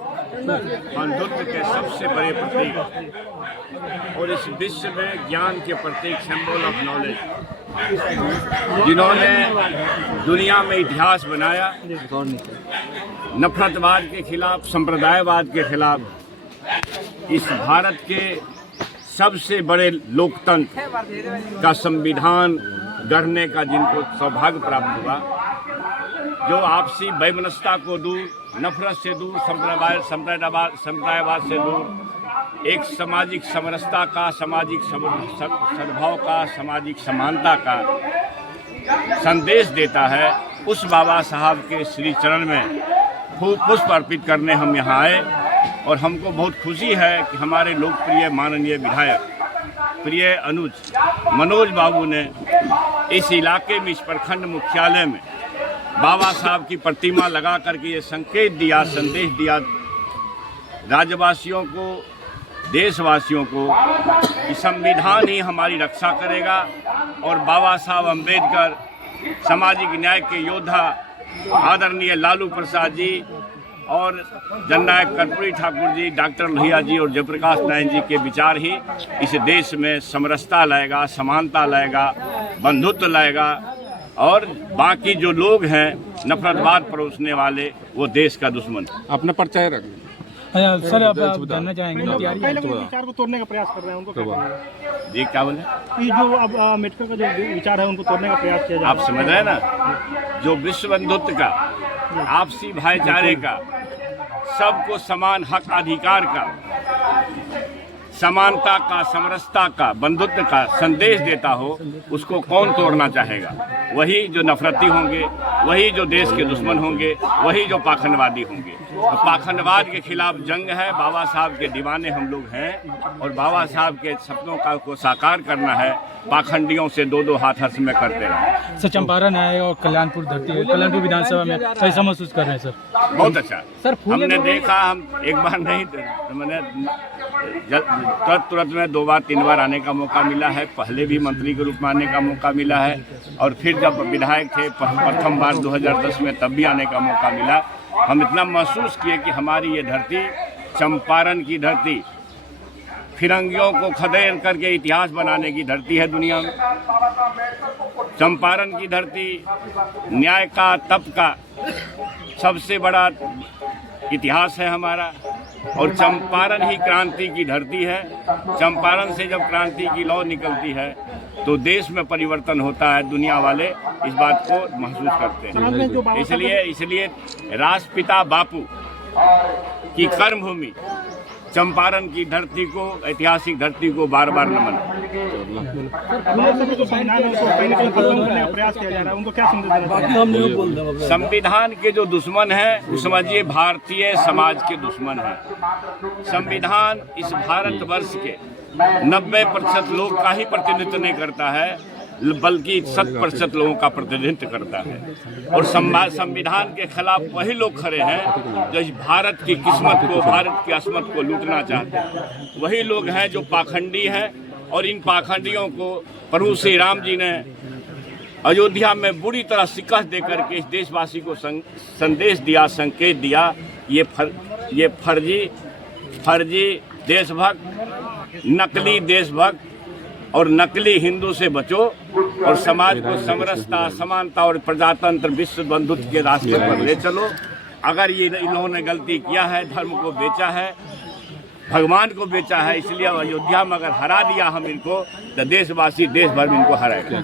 बंधुत्व के सबसे बड़े प्रतीक और इस विश्व में ज्ञान के प्रतीक, सिंबल ऑफ नॉलेज, जिन्होंने दुनिया में इतिहास बनाया नफरतवाद के खिलाफ, संप्रदायवाद के खिलाफ, इस भारत के सबसे बड़े लोकतंत्र का संविधान गढ़ने का जिनको सौभाग्य प्राप्त हुआ, जो आपसी वैमनस्यता को दूर, नफरत से दूर, संप्रदायवाद से दूर, एक सामाजिक समरसता का, सामाजिक सद्भाव का, सामाजिक समानता का संदेश देता है, उस बाबा साहब के श्री चरण में पुष्प अर्पित करने हम यहाँ आए। और हमको बहुत खुशी है कि हमारे लोकप्रिय माननीय विधायक प्रिय अनुज मनोज बाबू ने इस इलाके में, इस प्रखंड मुख्यालय में बाबा साहब की प्रतिमा लगा करके ये संकेत दिया, संदेश दिया राज्यवासियों को, देशवासियों को कि संविधान ही हमारी रक्षा करेगा और बाबा साहब अम्बेडकर, सामाजिक न्याय के योद्धा आदरणीय लालू प्रसाद जी और जननायक कर्पूरी ठाकुर जी, डॉक्टर लोहिया जी और जयप्रकाश नारायण जी के विचार ही इस देश में समरसता लाएगा, समानता लाएगा, बंधुत्व लाएगा। और बाकी जो लोग हैं नफरतवाद परोसने वाले, वो देश का दुश्मन। अपना परिचय रख सर, आप जानना चाहेंगे विचार को तोड़ने का प्रयास कर रहे हैं, उनको क्या कहना है? जी क्या बोले? ये जो अब अम्बेडकर का जो विचार है उनको तोड़ने का प्रयास किया जा रहा है। आप समझ रहे हैं ना, जो विश्व बंधुत्व का, आपसी भाईचारे का, सबको समान हक अधिकार का, समानता का, समरसता का, बंधुत्व का संदेश देता हो, उसको कौन तोड़ना चाहेगा? वही जो नफरती होंगे, वही जो देश के दुश्मन होंगे, वही जो पाखंडवादी होंगे। तो पाखंडवाद के खिलाफ जंग है, बाबा साहब के दीवाने हम लोग हैं और बाबा साहब के सपनों का को साकार करना है। पाखंडियों से दो हाथ हर्ष में करते हैं। सर, चंपारण है और कल्याणपुर धरती है, कल्याणपुर विधानसभा में कैसा महसूस कर रहे हैं सर? बहुत अच्छा सर, हमने देखा, हम एक बार नहीं, मैंने तुरंत में 2 बार 3 बार आने का मौका मिला है। पहले भी मंत्री के रूप में आने का मौका मिला है और फिर जब विधायक थे प्रथम बार 2010 में, तब भी आने का मौका मिला। हम इतना महसूस किए कि हमारी ये धरती, चंपारण की धरती, फिरंगियों को खदेड़ करके इतिहास बनाने की धरती है दुनिया में। चंपारण की धरती न्याय का, तप का सबसे बड़ा इतिहास है हमारा, और चंपारण ही क्रांति की धरती है। चंपारण से जब क्रांति की लौ निकलती है तो देश में परिवर्तन होता है। दुनिया वाले इस बात को महसूस करते हैं। इसलिए राष्ट्रपिता बापू की कर्मभूमि चंपारण की धरती को, ऐतिहासिक धरती को बार बार नमन। संविधान के जो दुश्मन हैं, वो समझिए भारतीय समाज के दुश्मन हैं। संविधान इस भारतवर्ष के 90% लोग का ही प्रतिनिधित्व नहीं करता है, बल्कि 100% लोगों का प्रतिनिधित्व करता है। और संविधान के खिलाफ वही लोग खड़े हैं जो इस भारत की किस्मत को, भारत की असमत को लूटना चाहते हैं। वही लोग हैं जो पाखंडी हैं, और इन पाखंडियों को प्रभु श्री राम जी ने अयोध्या में बुरी तरह शिकस्त देकर के इस देशवासी को संदेश दिया, संकेत दिया, ये फर्जी देशभक्त, नकली देशभक्त और नकली हिंदू से बचो और समाज को समरसता, समानता और प्रजातंत्र, विश्व बंधुत्व के रास्ते पर ले चलो। अगर ये इन्होंने गलती किया है, धर्म को बेचा है, भगवान को बेचा है, इसलिए अयोध्या में अगर हरा दिया हम इनको, तो देशवासी देश भर में इनको हराएगा।